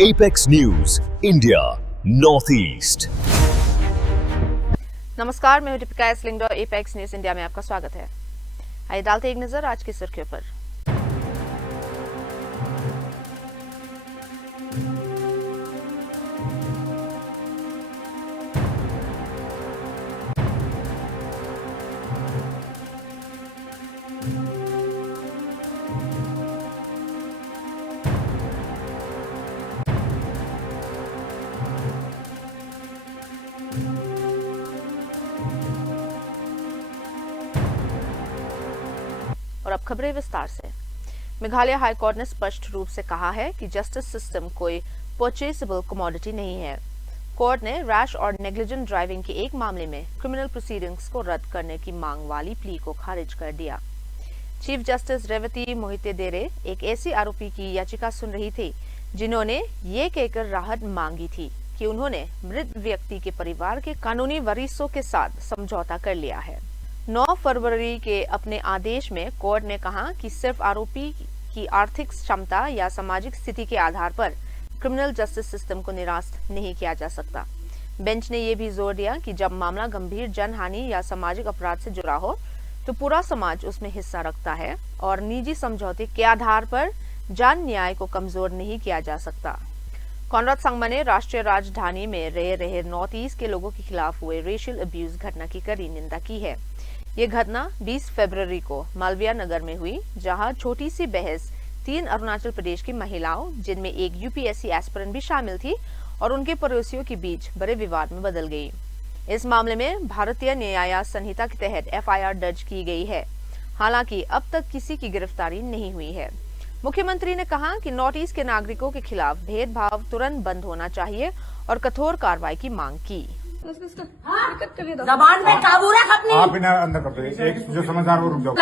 Apex news India north east. नमस्कार, मैं हूं दीपिका एसलिंगडो। एपेक्स न्यूज इंडिया में आपका स्वागत है। आइए डालते एक नजर आज की सुर्खियों पर। और अब खबरें विस्तार से। मेघालय हाई कोर्ट ने स्पष्ट रूप से कहा है कि जस्टिस सिस्टम कोई परचेसेबल कमोडिटी नहीं है। कोर्ट ने रैश और नेग्लिजेंट ड्राइविंग के एक मामले में क्रिमिनल प्रोसीडिंग्स को रद्द करने की मांग वाली प्ली को खारिज कर दिया। चीफ जस्टिस रेवती मोहिते देरे एक ऐसी आरोपी की याचिका सुन रही थी जिन्होंने ये कहकर राहत मांगी थी कि उन्होंने मृत व्यक्ति के परिवार के कानूनी वरिष्ठों के साथ समझौता कर लिया है। 9 फरवरी के अपने आदेश में कोर्ट ने कहा कि सिर्फ आरोपी की आर्थिक क्षमता या सामाजिक स्थिति के आधार पर क्रिमिनल जस्टिस सिस्टम को निरस्त नहीं किया जा सकता। बेंच ने यह भी जोर दिया कि जब मामला गंभीर जनहानि या सामाजिक अपराध से जुड़ा हो तो पूरा समाज उसमें हिस्सा रखता है और निजी समझौते के आधार पर जन न्याय को कमजोर नहीं किया जा सकता। कॉनराड संगमा ने राष्ट्रीय राजधानी में रह रहे नॉर्थ ईस्ट के लोगों के खिलाफ हुए रेशियल अब्यूज घटना की कड़ी निंदा की है। ये घटना 20 फरवरी को मालविया नगर में हुई, जहां छोटी सी बहस 3 अरुणाचल प्रदेश की महिलाओं, जिनमें एक यूपीएससी एस्पिरेंट भी शामिल थी, और उनके पड़ोसियों के बीच बड़े विवाद में बदल गई। इस मामले में भारतीय न्याय संहिता के तहत एफआईआर दर्ज की गई है। हालांकि अब तक किसी की गिरफ्तारी नहीं हुई है। मुख्यमंत्री ने कहा कि नॉर्थ ईस्ट के नागरिकों के खिलाफ भेदभाव तुरंत बंद होना चाहिए और कठोर कार्रवाई की मांग की। जबान में काबू रख अपनी। आप इन्हें अंदर कर दो। एक जो समझदार वो रुक जाओ।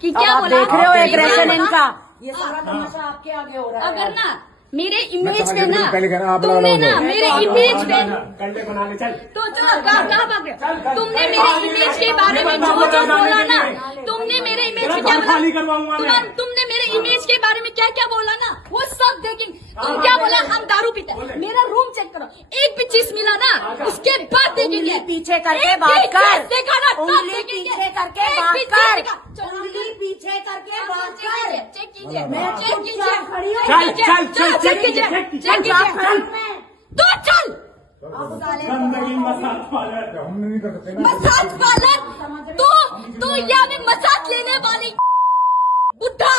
कि क्या बोला? देख रहे हो एग्रेशन इनका। ये सारा तमाशा आपके आगे हो रहा है। अगर ना मेरे इमेज में ना तुमने ना मेरे इमेज में तो चलो कहाँ भाग गए? तुमने मेरे इमेज के बारे में जो बोला ना, तुमने मेरे इमेज में क्या बोला? तुमने मेरे इमेज के बारे में क्या क्या बोला ना, वो सब देखेंगे। तुम क्या बोला? हम दारू पीते हैं। मेरा रूम चेक करो, एक भी चीज मिला ना, उसके बाद देखेंगे। पीछे करके बात कर। देखा ना, उंगली पीछे करके बात कर। उंगली पीछे करके बात कर। चेक कीजिए, चेक कीजिए। चल चल चल चेक कीजिए, चेक कीजिए। तो चल। मसाज पार्लर तो यहाँ में मसाज लेने वाली बुढ़ा।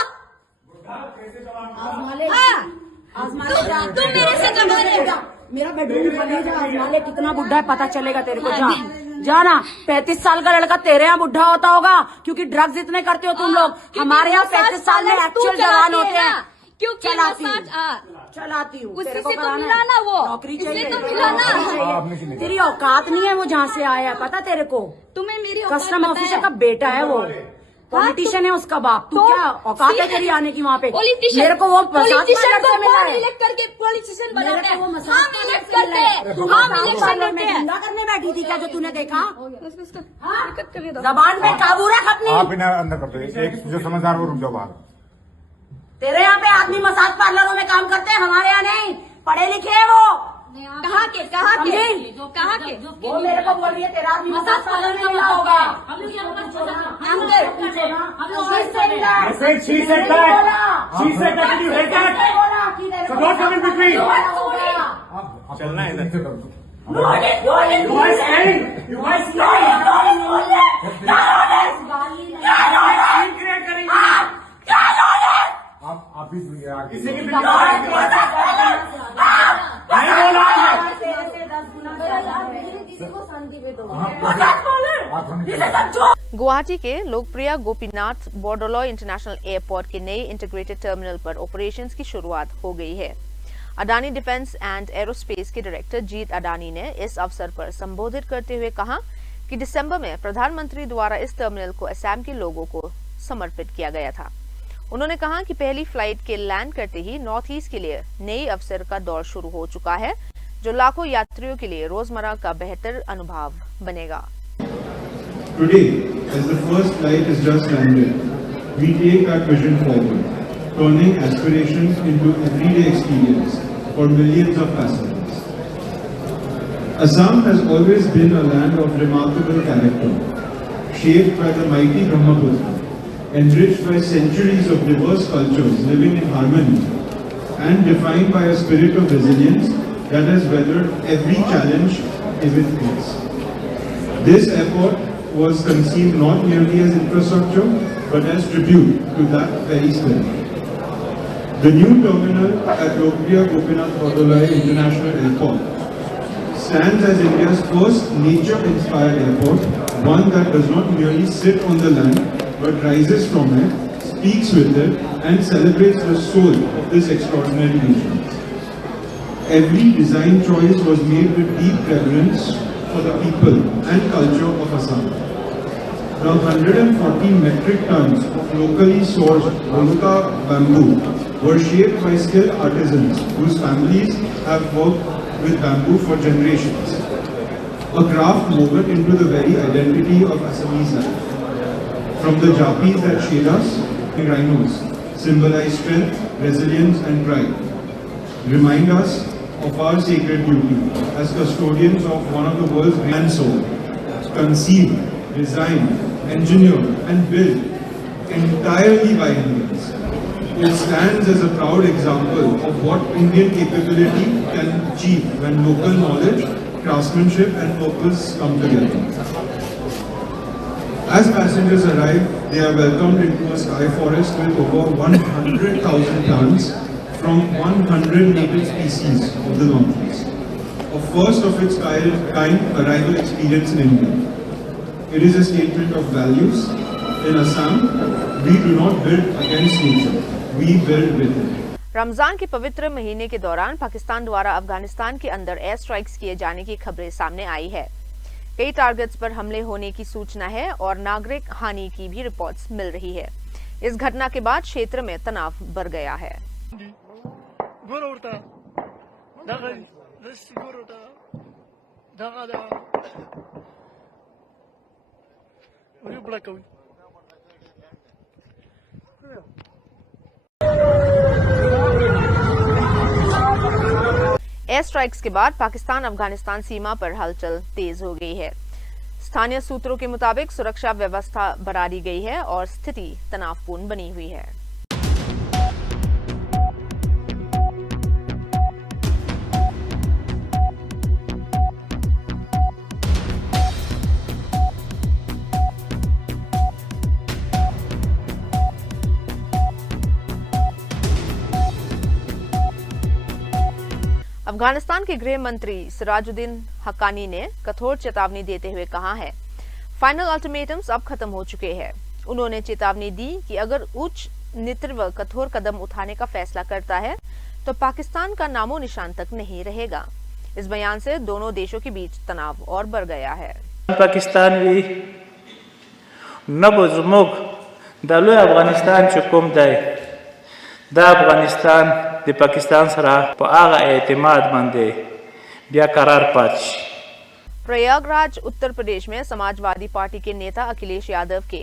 तुम मेरे से जमा लेगा। मेरा बेडरूम खाली जा, आजमा ले कितना बुढ़ा है पता चलेगा तेरे को। जा जाना। 35 साल का लड़का तेरे यहाँ बुढ़ा होता होगा क्योंकि ड्रग्स इतने करते हो तुम लोग। हमारे यहाँ 35 साल में एक्चुअल जवान होते हैं। क्योंकि चलाती हूँ। उसी से तो मिला ना, वो नौकरी चाहिए तो मिला ना। तेरी औकात नहीं है वो जहाँ से आया है, पता तेरे को? तुम्हें मेरी कस्टम ऑफिसर का बेटा है वो, पॉलिटिशियन है उसका बाप। तू क्या औकात है तेरी आने की वहाँ पे? मेरे को वो पॉलिटिशियन को कौन इलेक्ट करके पॉलिटिशियन बनाते हैं? हम इलेक्ट करते हैं, हम इलेक्शन लड़ते हैं। गुंडा करने बैठी थी क्या जो तूने देखा? जबान में काबू रख अपनी। आप इन्हें अंदर कर दो। एक जो समझदार वो रुक जाओ बाहर। तेरे यहाँ पे आदमी मसाज पार्लरों में काम करते हैं, हमारे यहाँ नहीं। पढ़े लिखे है वो। कहाँ के वो मेरे को बोल रही है तेरा आदमी मसाज पार्लर में मिला होगा। चलना है इधर। आप भी किसी की गुवाहाटी के लोकप्रिय गोपीनाथ बोरदोलोई इंटरनेशनल एयरपोर्ट के नए इंटीग्रेटेड टर्मिनल पर ऑपरेशंस की शुरुआत हो गई है। अडानी डिफेंस एंड एरोस्पेस के डायरेक्टर जीत अडानी ने इस अवसर पर संबोधित करते हुए कहा कि दिसंबर में प्रधानमंत्री द्वारा इस टर्मिनल को असम के लोगों को समर्पित किया गया था। उन्होंने कहा कि पहली फ्लाइट के लैंड करते ही नॉर्थ ईस्ट के लिए नए अवसर का दौर शुरू हो चुका है, जो लाखों यात्रियों के लिए रोजमर्रा का बेहतर अनुभव बनेगा। Today, as the first flight is just landed, we take that vision forward, turning aspirations into everyday experience for millions of passengers. Assam has always been a land of remarkable character, shaped by the mighty Brahmaputra, enriched by centuries of diverse cultures living in harmony, and defined by a spirit of resilience that has weathered every challenge it faces. This airport was conceived not merely as infrastructure, but as tribute to that very spirit. The new terminal at Lokpriya Gopinath Bordoloi International Airport stands as India's first nature-inspired airport, one that does not merely sit on the land, but rises from it, speaks with it, and celebrates the soul of this extraordinary region. Every design choice was made with deep reverence for the people and culture of Assam. The 140 metric tons of locally sourced Bholuka bamboo were shaped by skilled artisans whose families have worked with bamboo for generations. A craft woven into the very identity of Assamese life. From the japis that shade us, the rhinos symbolize strength, resilience and pride. Remind us of our sacred duty as custodians of one of the world's grand soul, conceived, designed, engineered and built entirely by Indians. It stands as a proud example of what Indian capability can achieve when local knowledge, craftsmanship and purpose come together. As passengers arrive, they are welcomed into a sky forest with over 100,000 plants from 100 native species of the Northeast. A first of its kind arrival experience in India. It is a statement of values. In Assam, we do not build against nature, we build with it. Ramzan के पवित्र महीने के दौरान पाकिस्तान द्वारा अफगानिस्तान के अंदर air strikes किए जाने की खबरें सामने आई है। कई टारगेट्स पर हमले होने की सूचना है और नागरिक हानि की भी रिपोर्ट्स मिल रही है। इस घटना के बाद क्षेत्र में तनाव बढ़ गया है। एयर स्ट्राइक्स के बाद पाकिस्तान अफगानिस्तान सीमा पर हलचल तेज हो गई है। स्थानीय सूत्रों के मुताबिक सुरक्षा व्यवस्था बढ़ा दी गई है और स्थिति तनावपूर्ण बनी हुई है। अफगानिस्तान के गृह मंत्री सिराजुद्दीन हक्कानी ने कठोर चेतावनी देते हुए कहा है, फाइनल अल्टीमेटम्स अब खत्म हो चुके हैं। उन्होंने चेतावनी दी कि अगर उच्च नेतृत्व कठोर कदम उठाने का फैसला करता है तो पाकिस्तान का नामो निशान तक नहीं रहेगा। इस बयान से दोनों देशों के बीच तनाव और बढ़ गया है। पाकिस्तान भी नबुजमुग दलो अफगानिस्तान चुकुम दे दा अफगानिस्तान दे पाकिस्तान सरा आगा एतमाद मंदे बिया करार पाच। प्रयागराज उत्तर प्रदेश में समाजवादी पार्टी के नेता अखिलेश यादव के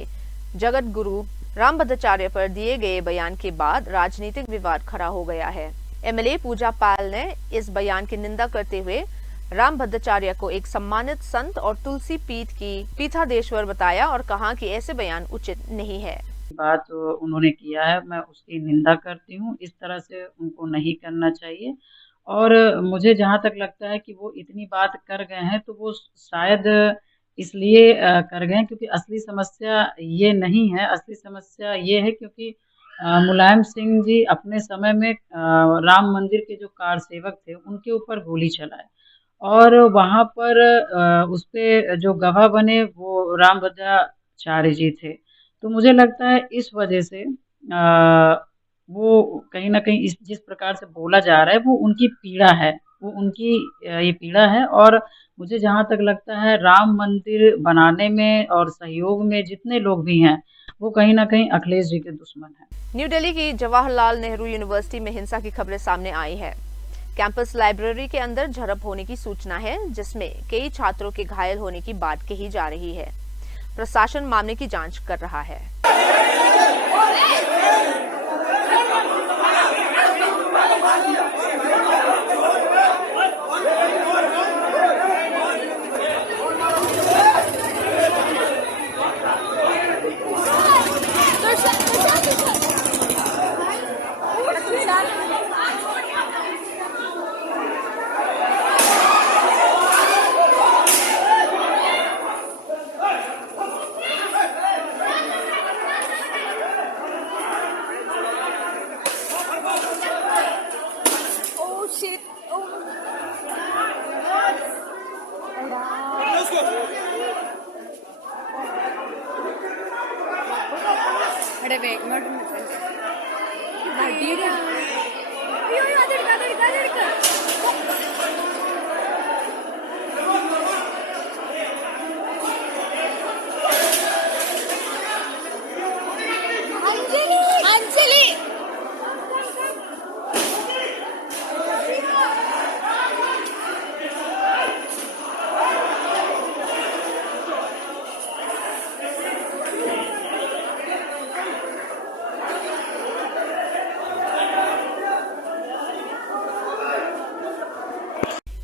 जगत गुरु राम भद्राचार्य पर दिए गए बयान के बाद राजनीतिक विवाद खड़ा हो गया है। एमएलए पूजा पाल ने इस बयान की निंदा करते हुए राम भद्राचार्य को एक सम्मानित संत और तुलसी पीठ की पीठाधीश्वर बताया और कहा कि ऐसे बयान उचित नहीं है। बात उन्होंने किया है, मैं उसकी निंदा करती हूँ। इस तरह से उनको नहीं करना चाहिए और मुझे जहाँ तक लगता है कि वो इतनी बात कर गए हैं तो वो शायद इसलिए कर गए हैं क्योंकि असली समस्या ये नहीं है। असली समस्या ये है क्योंकि मुलायम सिंह जी अपने समय में राम मंदिर के जो कार सेवक थे उनके ऊपर गोली चलाए और वहाँ पर उस पे जो गवाह बने वो राम भद्राचार्य जी थे। तो मुझे लगता है इस वजह से वो कहीं ना कहीं जिस प्रकार से बोला जा रहा है वो उनकी पीड़ा है, वो उनकी ये पीड़ा है। और मुझे जहाँ तक लगता है राम मंदिर बनाने में और सहयोग में जितने लोग भी हैं वो कहीं ना कहीं अखिलेश जी के दुश्मन हैं। न्यू दिल्ली की जवाहरलाल नेहरू यूनिवर्सिटी में हिंसा की खबरें सामने आई है। कैंपस लाइब्रेरी के अंदर झड़प होने की सूचना है जिसमें कई छात्रों के घायल होने की बात कही जा रही है। प्रशासन मामले की जांच कर रहा है।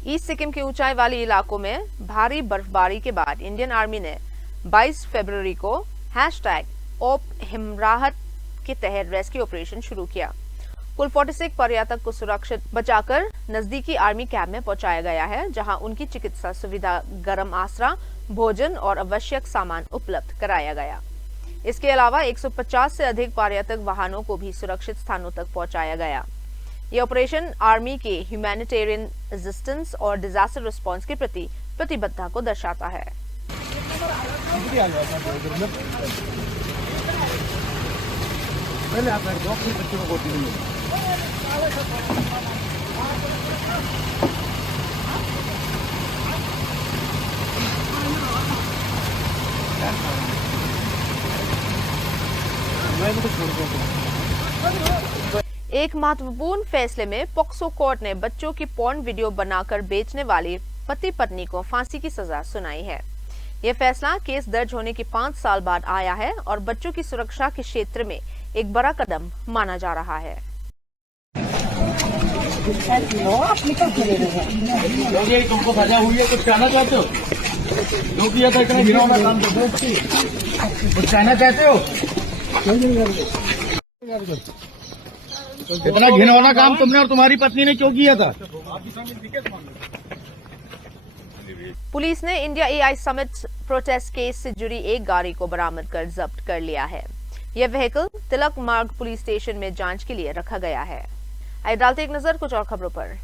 ईस्ट सिक्किम के ऊंचाई वाले इलाकों में भारी बर्फबारी के बाद इंडियन आर्मी ने 22 फरवरी को #OpHimrahat के तहत रेस्क्यू ऑपरेशन शुरू किया। कुल 46 पर्यटक को सुरक्षित बचाकर नजदीकी आर्मी कैंप में पहुंचाया गया है, जहां उनकी चिकित्सा सुविधा, गर्म आसरा, भोजन और आवश्यक सामान उपलब्ध कराया गया। इसके अलावा 150 से अधिक पर्यटक वाहनों को भी सुरक्षित स्थानों तक पहुंचाया गया। ये ऑपरेशन आर्मी के ह्यूमैनिटेरियन असिस्टेंस और डिजास्टर रिस्पांस के प्रति प्रतिबद्धता को दर्शाता है। एक महत्वपूर्ण फैसले में पॉक्सो कोर्ट ने बच्चों की पॉर्न वीडियो बनाकर बेचने वाली पति पत्नी को फांसी की सजा सुनाई है। यह फैसला केस दर्ज होने के 5 साल बाद आया है और बच्चों की सुरक्षा के क्षेत्र में एक बड़ा कदम माना जा रहा है। तुमको सजा हुई है, कुछ कहना चाहते हो? जो किया था इतना घिनौना काम, कुछ कहना चाहते हो? इतना घिनौना काम तुमने और तुम्हारी पत्नी ने क्यों किया था? पुलिस ने India AI summit protest case से जुड़ी एक गाड़ी को बरामद कर जब्त कर लिया है। यह व्हीकल तिलक मार्ग पुलिस स्टेशन में जांच के लिए रखा गया है। आइए डालते एक नजर कुछ और खबरों पर।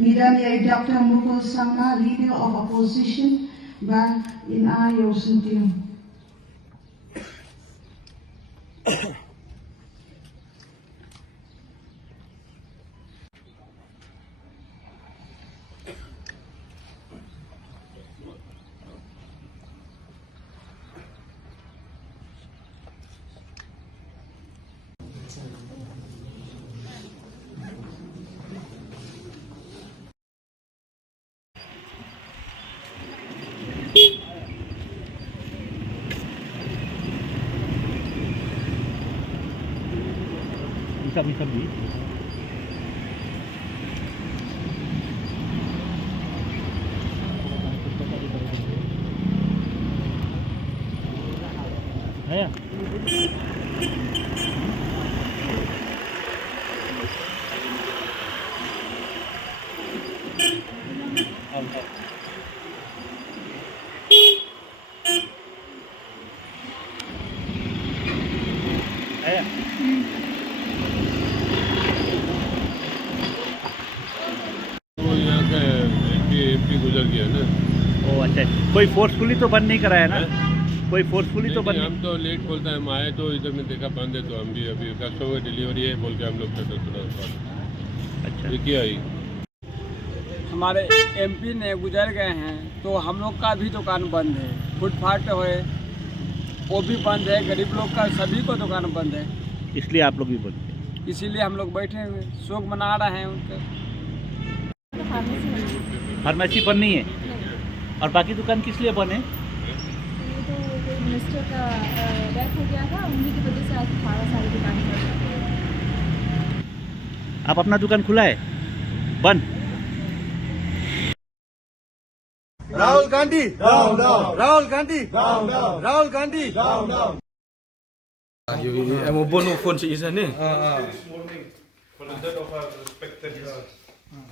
Nidania Dr. Mukul Sangha, Leader of Opposition, Bank in Ayosuntium. सब्जी है। अच्छा, कोई फोर्सफुली तो बंद नहीं कराया ना? कोई फोर्सफुली तो बंद नहीं? हम तो लेट बोलता है, हम आए तो इधर में देखा बंद है, तो हम भी अभी कस्टमर डिलीवरी है बोल के हम लोग थोड़ा अच्छा, देखिए आई। हमारे एमपी ने गुजर गए हैं तो हम लोग का भी दुकान बंद है, फुटपाथ है वो भी बंद है, गरीब लोग का सभी को दुकान बंद है, इसलिए आप लोग भी बंद है? इसीलिए हम लोग बैठे हुए शोक मना रहे हैं उनका। फार्मेसी बंद नहीं है, और बाकी दुकान किस लिए बंद है? ये तो मिनिस्टर का डेथ हो गया था, उन्हीं की वजह से आज सारी दुकान बंद। आप अपना दुकान खुला है बंद? Rahul Gandhi down down, Rahul Gandhi down down, Rahul Gandhi down down. Mau bunuh phone si Isa ni. This morning, for the death of our respected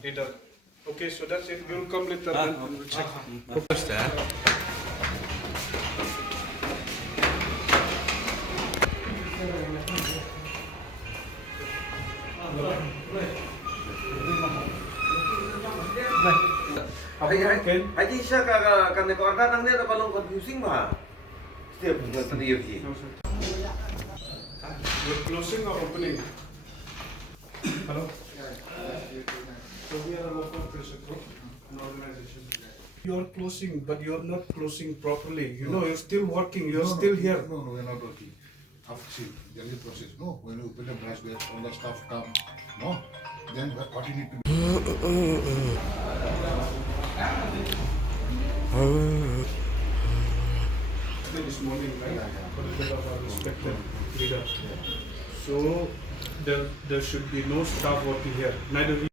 leader. Okay, so that's it. We'll come later and we'll check. Haji siya ka recorder nang niya kalong confusing ba? Setiap sendiri. We're closing or opening? Hello? So we are a local pressure group, an organization. You are closing, but you are not closing properly. You know, you're still working, you're still here. No, we're not working. See, there is a process. No, when you open a branch, where all the staff come, no, then what you need to do. This morning, right? For the good of our respected leader. So there should be no staff working here. Neither we.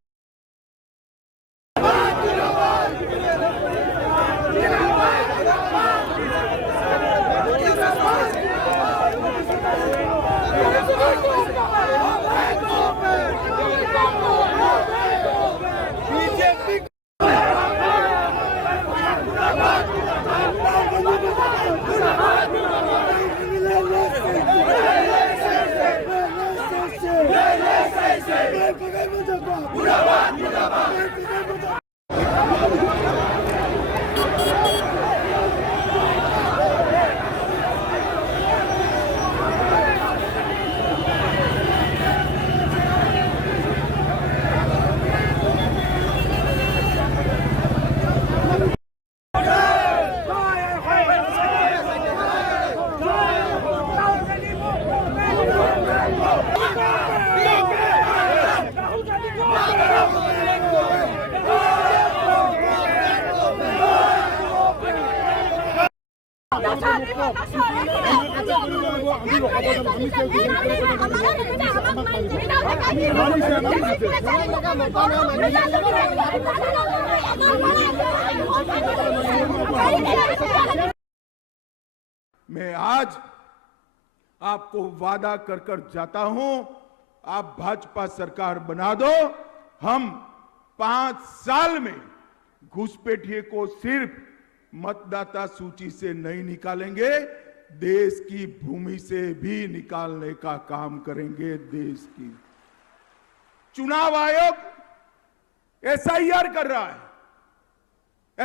मैं आज आपको वादा कर कर जाता हूं, आप भाजपा सरकार बना दो, हम 5 साल में घुसपैठिए को सिर्फ मतदाता सूची से नहीं निकालेंगे, देश की भूमि से भी निकालने का काम करेंगे। देश की चुनाव आयोग एसआईआर कर रहा है,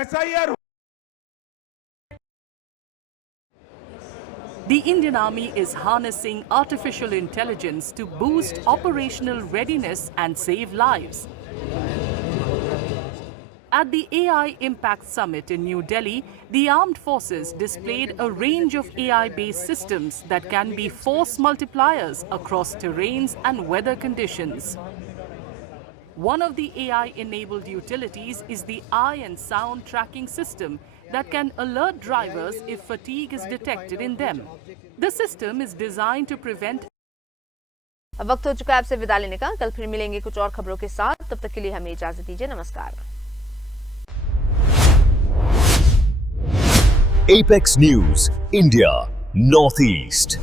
SIR. The Indian Army is harnessing artificial intelligence to boost operational readiness and save lives. At the AI Impact Summit in New Delhi, the armed forces displayed a range of AI-based systems that can be force multipliers across terrains and weather conditions. One of the AI-enabled utilities is the eye and sound tracking system that can alert drivers if fatigue is detected in them. The system is designed to prevent. अब वक्त हो चुका है आपसे विदा लेने का। कल फिर मिलेंगे कुछ और खबरों के साथ, तब तक के लिए हमें इजाजत दीजिए। नमस्कार। Apex News, India, Northeast.